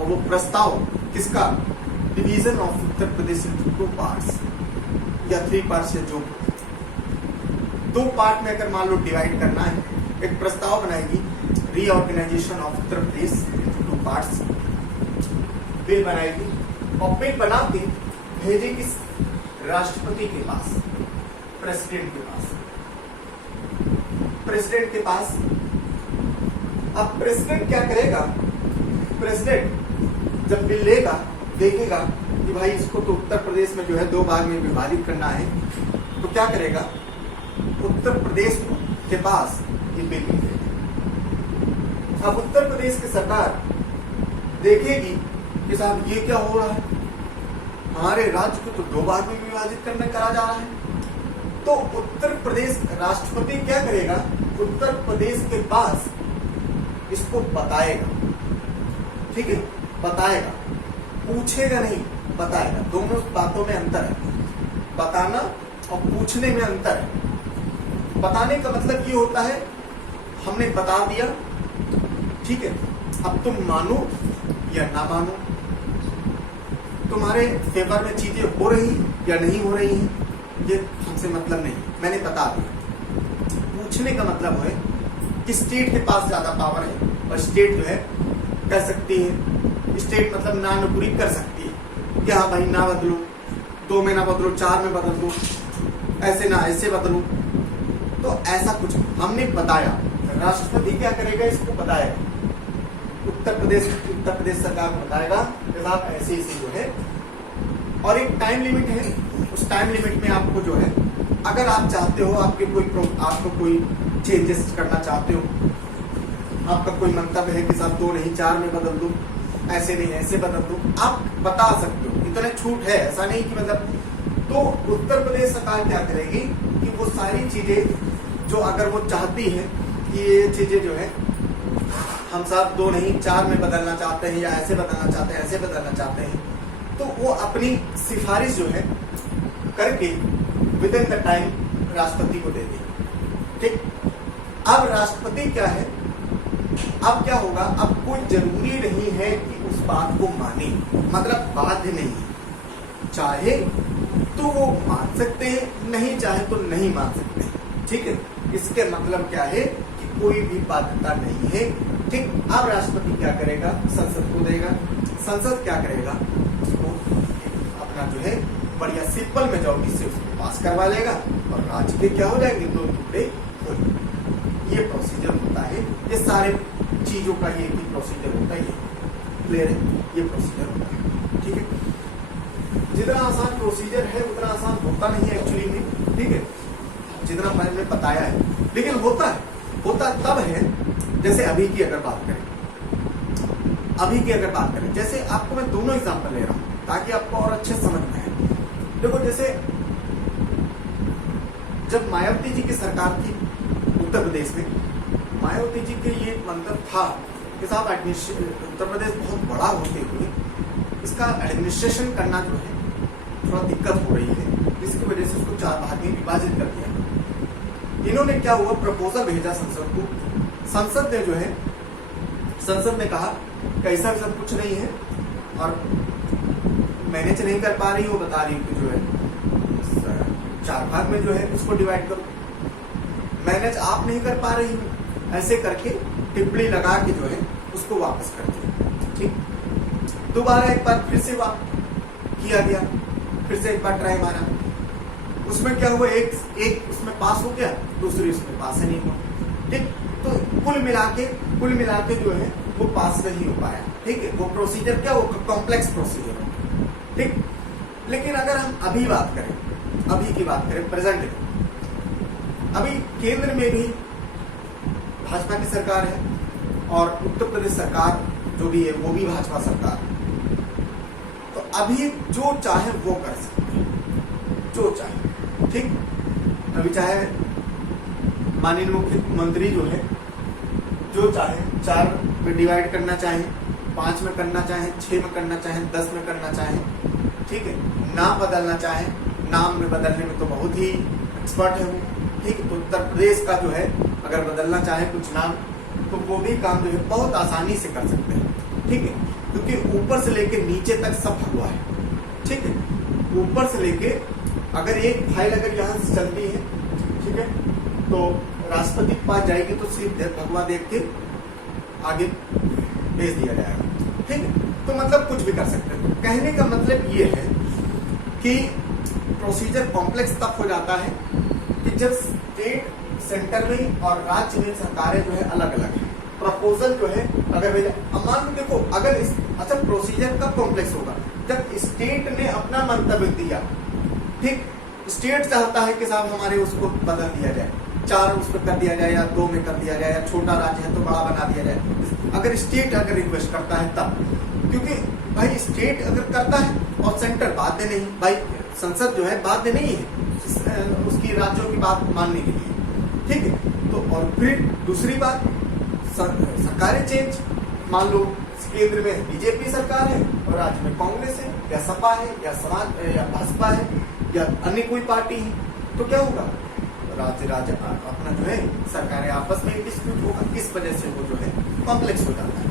और वो प्रस्ताव किसका, division of Uttar Pradesh into 2 parts या 3 पार्ट्स या जो 2 पार्ट में अगर मान लो डिवाइड करना है, एक प्रस्ताव बनाएगी reorganisation of Uttar Pradesh into 2 parts, bill बनाएगी और बिल बना के भेजेगी राष्ट्रपति के पास, प्रेसिडेंट के पास। अब प्रेसिडेंट क्या करेगा, प्रेसिडेंट जब बिल लेगा, देखेगा कि भाई इसको तो उत्तर प्रदेश में जो है 2 भाग में विभाजित करना है, तो क्या करेगा, उत्तर प्रदेश के पास ये बिल भेजेगा। अब उत्तर प्रदेश की सरकार देखेगी कि साहब ये क्या हो रहा है, हमारे राज्य को तो 2 भाग में विभाजित करा जा रहा है, तो उत्तर प्रदेश राष्ट्रपति क्या करेगा, उत्तर प्रदेश के पास इसको बताएगा, ठीक है, बताएगा, पूछेगा नहीं, बताएगा। दोनों बातों में अंतर है, बताना और पूछने में अंतर है। बताने का मतलब ये होता है हमने बता दिया, ठीक है, अब तुम मानो या ना मानो, तुम्हारे फेवर में चीजें हो रही या नहीं हो रही हैं, ये हमसे मतलब नहीं, मैंने बता दिया। पूछने का मतलब है कि स्टेट के पास ज्यादा पावर है और स्टेट जो है कर सकती है, स्टेट मतलब ना नौकरी कर सकती है कि हाँ भाई ना बदलो, 2 में ना बदलो, 4 में बदल दो, ऐसे ना ऐसे बदलो, तो ऐसा कुछ हमने बताया। राष्ट्रपति क्या करेगा, इसको बताएगा, उत्तर प्रदेश सरकार को बताएगा कि साहब ऐसे जो है, और एक टाइम लिमिट है, उस टाइम लिमिट में आपको जो है, अगर आप चाहते हो, आपको कोई चेंजेस करना चाहते हो, आपका कोई मंतव्य है कि साहब 2 नहीं 4 में बदल दो, ऐसे नहीं ऐसे बदल दो, आप बता सकते हो, इतना छूट है, ऐसा नहीं कि मतलब। तो उत्तर प्रदेश सरकार क्या करेगी कि वो सारी चीजें जो अगर वो चाहती है कि ये चीजें जो है हम साहब 2 नहीं 4 में बदलना चाहते हैं, या ऐसे बदलना चाहते हैं, ऐसे बदलना चाहते हैं, तो वो अपनी सिफारिश जो है करके विद इन द टाइम राष्ट्रपति को दे देगी, ठीक। अब राष्ट्रपति क्या है, अब क्या होगा, अब कोई जरूरी नहीं है कि उस बात को माने, मतलब बाध्य नहीं है, चाहे तो वो मान सकते हैं, नहीं चाहे तो नहीं मान सकते, ठीक है। इसके मतलब क्या है कि कोई भी बाध्यता नहीं है। ठीक, अब राष्ट्रपति क्या करेगा, संसद को देगा, संसद क्या करेगा, उसको अपना जो है बढ़िया सिंपल मेजॉरिटी से उसको पास करवा लेगा और राज्य के क्या हो जाएंगे, 2 टुकड़े हो जाएंगे। ये प्रोसीजर होता है, ये सारे चीजों का ये भी प्रोसीजर होता है, ये क्लियर है, ये प्रोसीजर होता है। ठीक है, जितना आसान प्रोसीजर है उतना आसान होता नहीं है एक्चुअली में। ठीक है, जितना मैंने बताया है, लेकिन होता है, होता तब है जैसे अभी की अगर बात करें, जैसे आपको मैं दोनों एग्जांपल ले रहा हूं ताकि आपको और अच्छे समझ में आए। देखो, जैसे जब मायावती जी की सरकार थी उत्तर प्रदेश में, मायावती जी के ये मंतव्य था कि साहब उत्तर प्रदेश बहुत बड़ा होते हुए इसका एडमिनिस्ट्रेशन करना जो है थोड़ा दिक्कत हो रही है, जिसकी वजह से उसको 4 भाग में विभाजित कर दिया। इन्होंने क्या हुआ, प्रपोजल भेजा संसद को, संसद ने जो है, संसद ने कहा कैसा सब कुछ नहीं है और मैनेज नहीं कर पा रही हो, बता रही कि जो है 4 भाग में जो है उसको डिवाइड करो, मैनेज आप नहीं कर पा रही हो, ऐसे करके टिप्पणी लगा के जो है उसको वापस कर दिया। ठीक, दोबारा एक बार फिर से किया गया, फिर से एक बार ट्राई मारा, उसमें क्या हुआ, एक उसमें पास हो गया, दूसरी उसमें पास नहीं हुआ। ठीक, तो कुल मिला के जो है वो पास नहीं हो पाया। ठीक है, वो प्रोसीजर क्या, वो कॉम्प्लेक्स प्रोसीजर है। ठीक, लेकिन अगर हम अभी की बात करें प्रेजेंट में, अभी केंद्र में भी भाजपा की सरकार है और उत्तर प्रदेश सरकार जो भी है वो भी भाजपा सरकार है। तो अभी जो चाहे वो कर सकते हैं, जो चाहे। ठीक, अभी चाहे माननीय मुख्यमंत्री जो है जो चाहे 4 में डिवाइड करना चाहे, 5 में करना चाहे, 6 में करना चाहे, 10 में करना चाहे। ठीक है, नाम बदलना चाहे, नाम में बदलने में तो बहुत ही एक्सपर्ट है वो। ठीक, तो उत्तर प्रदेश का जो है अगर बदलना चाहे कुछ नाम, तो वो भी काम जो है बहुत आसानी से कर सकते हैं। ठीक है, क्योंकि ऊपर से लेके नीचे तक सब भगवा है। ठीक है, ऊपर से लेके अगर एक फाइल अगर यहाँ से चलती है, ठीक है, तो राष्ट्रपति के पास जाएगी तो सिर्फ भगवा देख के आगे भेज दिया जाएगा। ठीक है, तो मतलब कुछ भी कर सकते हैं। कहने का मतलब ये है कि प्रोसीजर कॉम्प्लेक्स तब हो जाता है कि जब स्टेट, सेंटर में और राज्य में सरकारें जो है अलग अलग है। प्रपोजल जो है अगर भेजा, मान लो देखो, अगर अच्छा प्रोसीजर कब कॉम्प्लेक्स होगा, जब स्टेट ने अपना मंतव्य दिया। ठीक, स्टेट चाहता है कि साहब हमारे उसको बदल दिया जाए, 4 उस पर कर दिया जाए या 2 में कर दिया जाए, या छोटा राज्य है तो बड़ा बना दिया जाए। अगर स्टेट अगर रिक्वेस्ट करता है तब, क्योंकि भाई स्टेट अगर करता है और सेंटर बाध्य नहीं, भाई संसद जो है बाध्य नहीं है उसकी राज्यों की बात मानने के लिए। ठीक है, तो और फिर दूसरी बात, सरकारें चेंज, मान लो केंद्र में बीजेपी सरकार है और राज्य में कांग्रेस है या सपा है या समाज या भाजपा है या अन्य कोई पार्टी है, तो क्या होगा, राज्य अपना जो है सरकारें आपस में डिस्प्यूट होगा। इस वजह से वो जो है कॉम्प्लेक्स हो जाता है।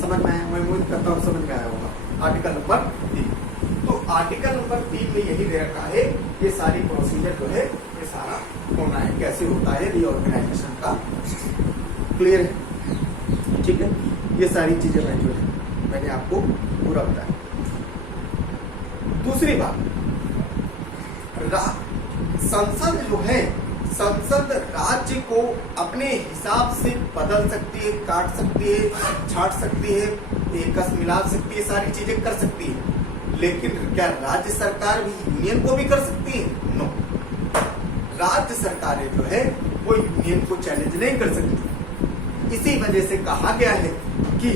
समझ में आया, मैं उम्मीद करता हूँ समझ में आया होगा। आर्टिकल नंबर 3, तो आर्टिकल नंबर 3 में यही दे रखा है, ये सारी प्रोसीजर जो है ये सारा होना है, कैसे होता है रीऑर्गेनाइजेशन का, क्लियर है। ठीक है, ये सारी चीजें मैं जो है मैंने आपको पूरा बताया। दूसरी बात, संसद जो है, संसद राज्य को अपने हिसाब से बदल सकती है, काट सकती है, छांट सकती है, एकस मिला सकती है, सारी चीजें कर सकती है। लेकिन क्या राज्य सरकार भी यूनियन को भी कर सकती है? नो, राज्य सरकारें जो है वो यूनियन को चैलेंज नहीं कर सकती। इसी वजह से कहा गया है कि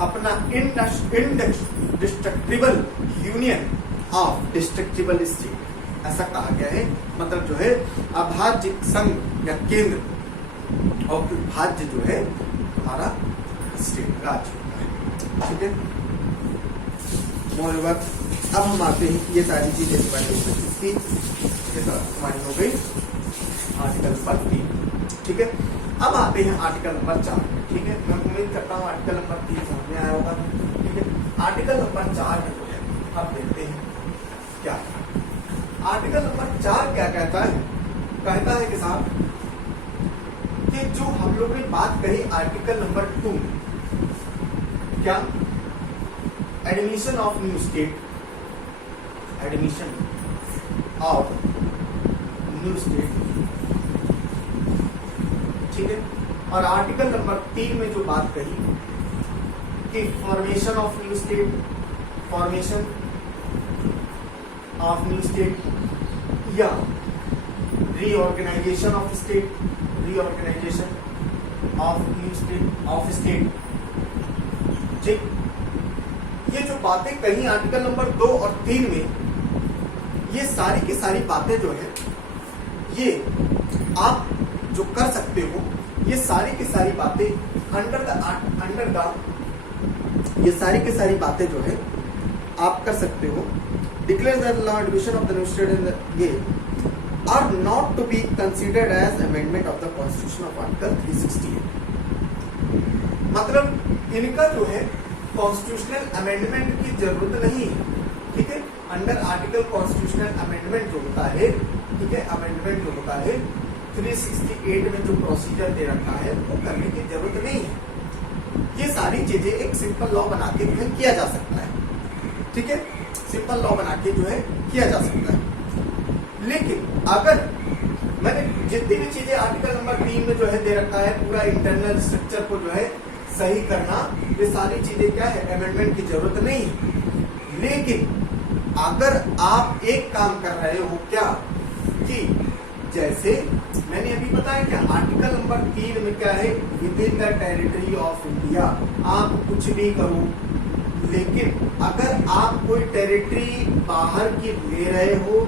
अपना indestructible union of destructible state, ऐसा कहा गया है। मतलब जो है अभाज्य संघ या केंद्र और भाज्य जो है हमारा स्टेट, राज्य होता है। ठीक है, मोरओवर अब हम आते हैं, ये सारी चीजें हमारी हो गई आर्टिकल नंबर 3। ठीक है, अब आते हैं आर्टिकल नंबर 4। ठीक है, मैं उम्मीद करता हूँ आर्टिकल नंबर 3 समझ में आया होगा। ठीक है, आर्टिकल नंबर 4 में जो है अब देखते हैं क्या आर्टिकल नंबर 4 क्या कहता है। कहता है कि साहब कि जो हम लोग ने बात कही आर्टिकल नंबर 2 में, क्या admission of new state, admission of new state, ठीक है। और आर्टिकल नंबर 3 में जो बात कही कि formation of new state, formation of new state या reorganisation of state, reorganisation of new state, of state, ठीक। ये जो बातें कही आर्टिकल नंबर 2 और 3 में, ये सारी की सारी बातें जो है ये आप जो कर सकते हो, ये सारी की सारी बातें अंडर द ये सारी की सारी बातें जो है आप कर सकते हो। Declare that law admission of the new state in ये are not to be considered as amendment of the constitution of article 368। मतलब इनका जो है कॉन्स्टिट्यूशनल अमेंडमेंट की जरूरत नहीं है, ठीक है। अंडर आर्टिकल कॉन्स्टिट्यूशनल अमेंडमेंट जो होता है, ठीक है, अमेंडमेंट जो होता है 368 में जो प्रोसीजर दे रखा है वो करने की जरूरत नहीं है। ये सारी चीजें एक सिंपल लॉ बना के जो है किया जा सकता है, ठीक है, सिंपल लॉ बना के जो है किया जा सकता है। लेकिन अगर मैंने जितनी भी चीजें आर्टिकल नंबर 3 में जो है दे रखा है, पूरा इंटरनल स्ट्रक्चर को जो है सही करना, ये सारी चीजें क्या है, अमेंडमेंट की जरूरत नहीं है। लेकिन अगर आप एक काम कर रहे हो क्या कि जैसे मैंने अभी बताया क्या आर्टिकल नंबर 3 में क्या है, with in the territory of India आप कुछ भी करो, लेकिन अगर आप कोई टेरिटरी बाहर की ले रहे हो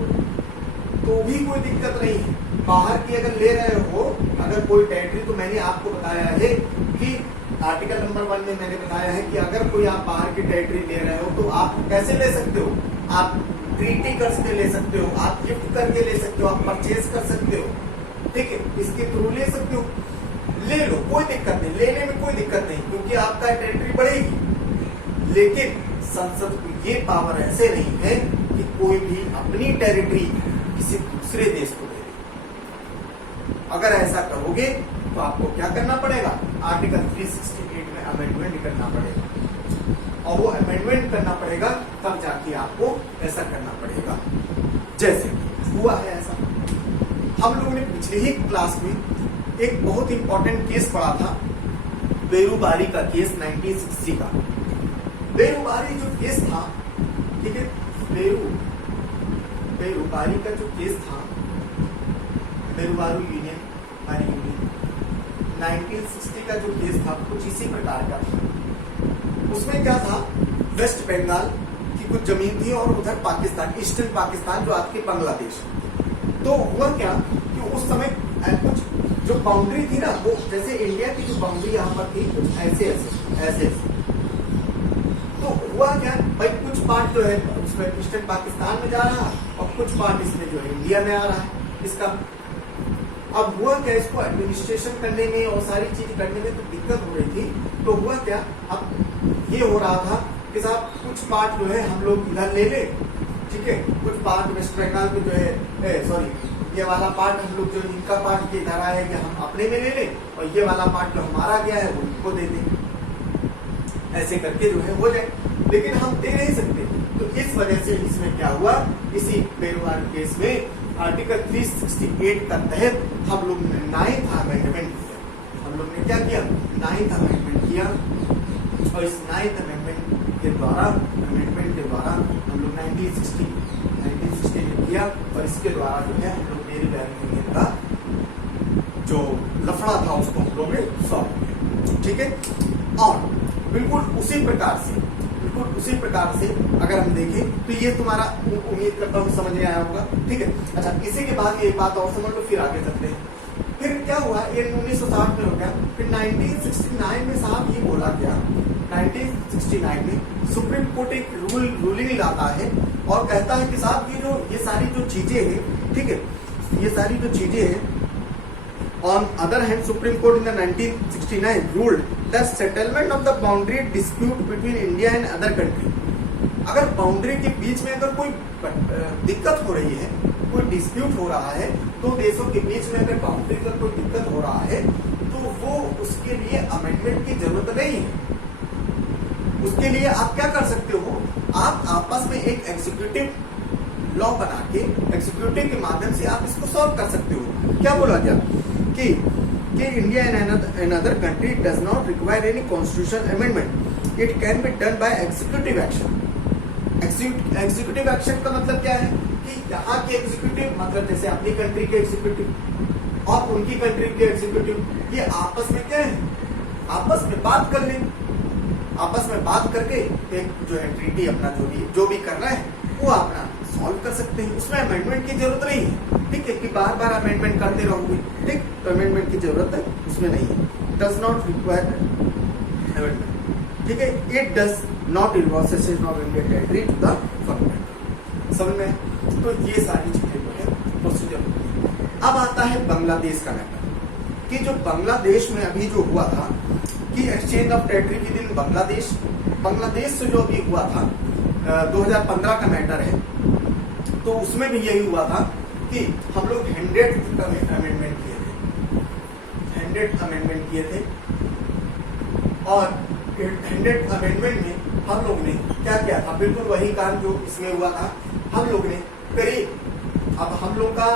तो भी कोई दिक्कत नहीं है। बाहर की अगर ले रहे हो, अगर कोई टेरिटरी, तो मैंने आपको बताया है कि आर्टिकल नंबर 1 में मैंने बताया है कि अगर कोई आप बाहर की टेरिटरी ले रहे हो तो आप कैसे ले सकते हो, आप ट्रीटी करके ले सकते हो, आप गिफ्ट करके ले सकते हो, आप परचेज कर सकते हो, ठीक है, इसके थ्रू ले सकते हो, ले लो, कोई दिक्कत नहीं, लेने में कोई दिक्कत नहीं, क्योंकि आपका टेरिटरी बढ़ेगी। लेकिन संसद को ये पावर ऐसे नहीं है कि कोई भी अपनी टेरिटरी किसी दूसरे देश को दे दे। अगर ऐसा करोगे तो आपको क्या करना पड़ेगा, आर्टिकल 368 में अमेंडमेंट करना पड़ेगा, और वो अमेंडमेंट करना पड़ेगा तब जाके आपको ऐसा करना पड़ेगा। जैसे हुआ है ऐसा, हम लोगों ने पिछले ही क्लास में एक बहुत इंपॉर्टेंट केस पढ़ा था, बेरूबारी का केस 1960 का। बेरूबारी जो केस था, ठीक है, बेरूबारी का जो केस था, बेरूबारू यूनियन 1960 का जो केस था कुछ इसी प्रकार का था। उसमें क्या था, वेस्ट बंगाल की कुछ जमीन थी और उधर पाकिस्तान, ईस्टर्न पाकिस्तान जो आज के बांग्लादेश। तो हुआ क्या कि उस समय कुछ जो बाउंड्री थी ना, वो जैसे इंडिया की जो बाउंड्री यहाँ पर थी कुछ ऐसे। तो हुआ क्या भाई, कुछ पार्ट जो है उसमें ईस्टर्न पाकिस्तान में जा रहा और कुछ पार्ट इसमें जो है इंडिया में आ रहा है इसका। अब हुआ क्या, इसको एडमिनिस्ट्रेशन करने में और सारी चीज करने में तो दिक्कत हो रही थी। तो हुआ क्या, अब ये हो रहा था कि साहब कुछ पार्ट जो है हम लोग इधर ले ले, ठीक है, कुछ पार्ट वेस्ट बंगाल में जो है ये वाला पार्ट हम लोग जो इनका पार्ट ये इधर आया है कि हम अपने में ले लें, और ये वाला पार्ट जो हमारा गया है वो इनको दे दें, ऐसे करके जो है हो जाए। लेकिन हम दे नहीं सकते, तो इस वजह से इसमें क्या हुआ, इसी बेरूबारी केस में आर्टिकल 368 का तहत हम लोग ने 9th अमेंडमेंट किया। हम लोग ने क्या किया, 9th अमेंडमेंट किया, और इस 9th अमेंडमेंट के द्वारा हम लोग 1960 में किया, और इसके द्वारा जो है हम लोग डेयरी वैल्यू यूनियन का जो लफड़ा था उसको हम लोग ने सॉल्व किया, ठीक है। और बिल्कुल उसी प्रकार से अगर हम देखें तो ये तुम्हारा उम्मीद करता हूँ समझ में आया होगा, ठीक है। अच्छा, इसी के बाद एक बात और समझ लो, फिर आगे चलते हैं। फिर क्या हुआ, ये 1960 में हो गया, फिर 1969 में साहब ये बोला गया, 1969 में सुप्रीम कोर्ट एक रूलिंग लाता है और कहता है कि साहब ये सारी जो चीजें हैं, ठीक है, ये सारी जो चीजें हैं, on other hand Supreme Court in the 1969 ruled that settlement of the boundary dispute between India and other country, अगर बाउंड्री के बीच में अगर कोई दिक्कत हो रही है, कोई डिस्प्यूट हो रहा है, तो देशों के बीच में अगर बाउंड्री का कोई दिक्कत हो रहा है वो उसके लिए अमेंडमेंट की जरूरत नहीं है। उसके लिए आप क्या कर सकते हो, आप आपस में एक एग्जीक्यूटिव लॉ बना के एग्जीक्यूटिव के माध्यम से आप इसको सॉल्व कर सकते हो। क्या बोला गया कि India and other country does not require any constitutional amendment, it can be done by executive action. Executive action का मतलब क्या है कि यहाँ के एग्जीक्यूटिव मतलब जैसे अपनी कंट्री के एग्जीक्यूटिव और उनकी कंट्री के एग्जीक्यूटिव, ये आपस में क्या है, आपस में बात कर लें। आपस में बात करके एक जो है ट्रीटी अपना जो भी कर रहा है वो अपना सॉल्व कर सकते हैं। उसमें अमेंडमेंट की जरूरत नहीं है, ठीक है, कि बार बार अमेंडमेंट करते रहोगे, ठीक, तो अमेंडमेंट की जरूरत है उसमें नहीं है। डज नॉट रिक्वायर अमेंडमेंट, ठीक है। It does not involve secession of Indian territory to the fundamental. समझ में? तो ये सारी चीजें जो है प्रोसीजर। अब आता है बांग्लादेश का मैटर, कि जो बांग्लादेश में अभी जो हुआ था कि exchange of territory with in Bangladesh से जो अभी हुआ था 2015 का मैटर है, तो उसमें भी यही हुआ था कि हम लोग 100th अमेंडमेंट किए थे, 100th अमेंडमेंट किए थे। और 100th अमेंडमेंट में हम लोग ने क्या किया था, बिल्कुल वही काम जो इसमें हुआ था। हम लोग ने करीब, अब हम लोग का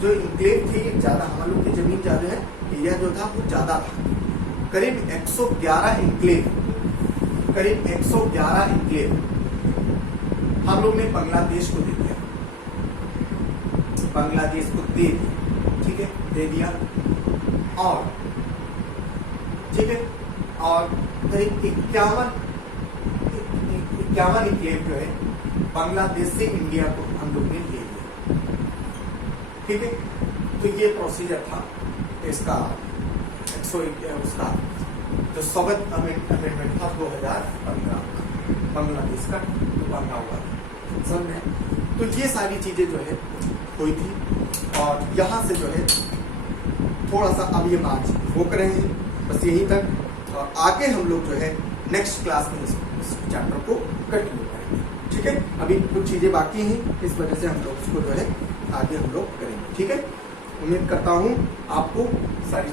जो इंक्लेव थी ज्यादा, हम लोग की जमीन ज्यादा है, एरिया जो था वो ज्यादा था, करीब 111 इंक्लेव, करीब 111 इंक्लेव हम लोग ने बांग्लादेश को दे दिया, बांग्लादेश को दे दिया, ठीक है, दे दिया। और ठीक है, और करीब 51 इंक्लेव जो है बांग्लादेश से इंडिया को हम लोग ने ले लिया, ठीक है। तो ये प्रोसीजर था इसका, उसका जो 7th अमेंडमेंट था 2015 बांग्लादेश का जो बना हुआ था, समझ में? तो ये सारी चीजें जो है हुई थी, और यहाँ से जो है थोड़ा सा अब ये आज रोक रहे हैं, बस यहीं तक। और आगे हम लोग जो है नेक्स्ट क्लास में इस चैप्टर को कंटिन्यू करेंगे, ठीक है। अभी कुछ चीजें बाकी हैं, इस वजह से हम लोग इसको जो है आगे हम लोग करेंगे, ठीक है। उम्मीद करता हूँ आपको सारी